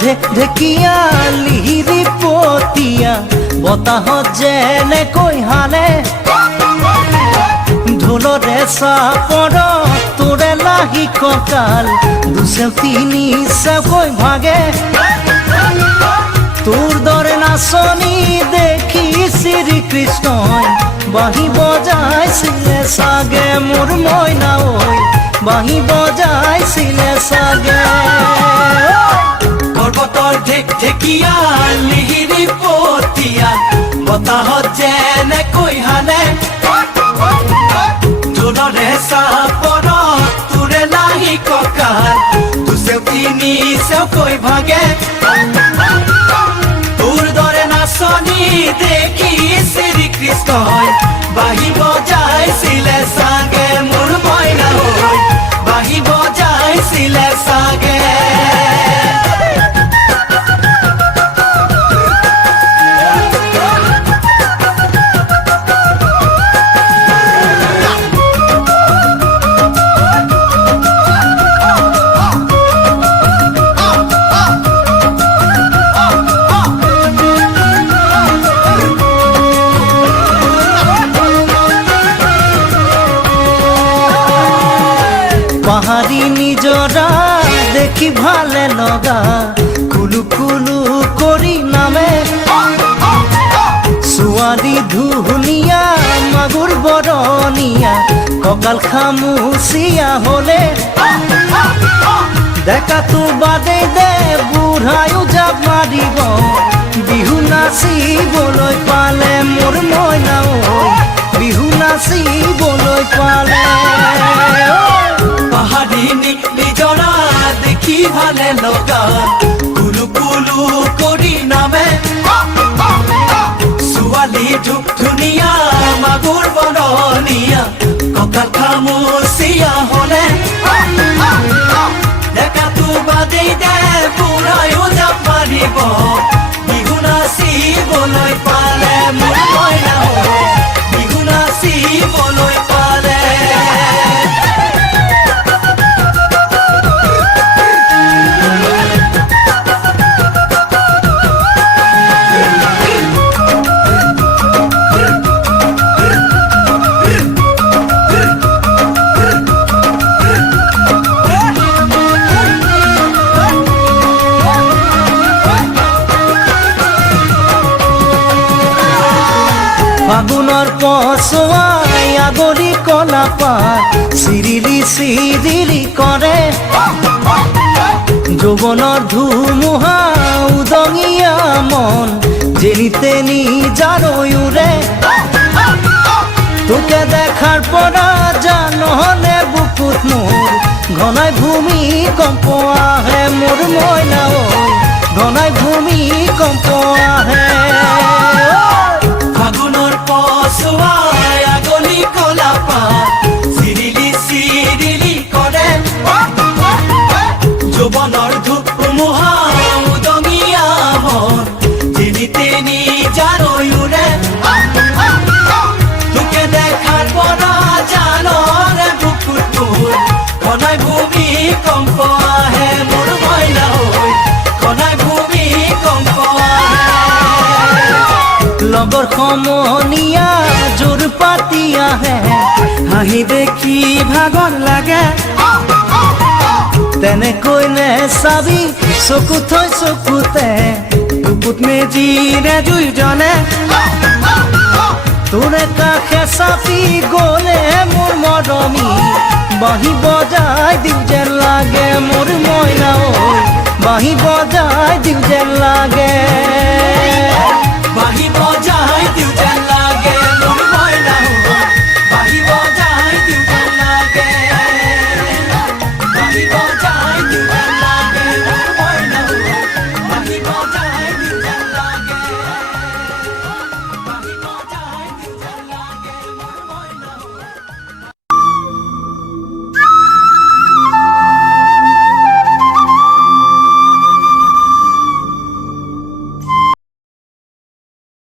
ঢেকিয়া লিহিৰি পতিয়া বতাহত যেনেকৈ হালে ঢোলৰে চাপৰত তোৰে লাহি কঁকাল দুচেও তিনি চেওকৈ ভাগে তোৰ দৰে নাচনি দেখি শ্ৰীকৃষ্ণই বাঁহী বজাইছিলে চাগে মোৰ মইনা ঐ বাঁহী বজাইছিলে চাগে পৰ্বতৰ ঢেকিয়া লিহিৰি পতিয়া বতাহত যেনেকৈ হালে ঢোলৰে চাপৰত তোৰে লাহি কঁকাল দুচেও তিনি চেওকৈ ভাগে তোৰ দৰে নাচনি দেখি শ্ৰীকৃষ্ণই বাঁহী বজাইছিলে চাগে মোৰ মইনা ঐ বাঁহী বজাইছিলে চাগে পাহাড়ি নিজৰা দেখি ভালে লগা কুলু কুলু কৰি নামে ছোৱালী ধুনীয়া মাগুৰ বৰণীয়া কঁকাল খামুচিয়া হলে ডেকাটো বাদেই দে বুঢ়ায়ো জাপ মাৰিব বিহু নাচিবলৈ পালে মোৰ মইনা ঐ বিহু নাচিবলৈ পালে পাহাড়ি নিজৰা দেখি ভালে লগা কুলু কুলু কৰি নামে ছোৱালী ধুনীয়া মাগুৰ বৰণীয়া কঁকাল খামুচিয়া হলে ডেকাটো বাদেই দে বুঢ়ায়ো জাপ মাৰিব বিহু নাচিবলৈ পালে মোৰ মইনা ঐ বিহু নাচিবলৈ পালে ফাগুনৰ পছুৱাই আগলি কলা পাত চিৰিলি চিৰিলি কৰে যৌৱনৰ ধুমুহা উদঙিয়া মন যেনি তেনি জাৰৈ উৰে তোকে দেখাৰ পৰা জানহলে বুকুত মোৰ ঘনাই ভূমিকম্প আহে মোৰ মইনা ঐ ঘনাই ভূমিকম্প আহে ফাগুনৰ পছুৱাই আগলি কলা পাত চিৰিলি চিৰিলি কৰে যৌৱনৰ ধুমুহা উদঙিয়া মন যেনি তেনি জাৰৈ উৰে তোকে দেখাৰ পৰা জানৰে বুকুত মোৰ ঘনাই ভূমিকম্প আহে মোৰ মইনা ঐ ঘনাই ভূমিকম্প লগৰ সমনীয়া জোৰ পাতি আহে হাঁহি দেখি ভাগৰ লাগে তেনেকৈ নেচাবি চকু থৈ চকুতে বুকুত মেজিৰে দুইজনে তোৰে কাষে চাপি গ'লে মোৰ মৰমী বাঁহী বজাই দিওঁ যেন লাগে মোৰ মইনা ঐ বাঁহী বজাই দিওঁ যেন লাগে বাঁহী বজাই দিওঁ যেন লাগে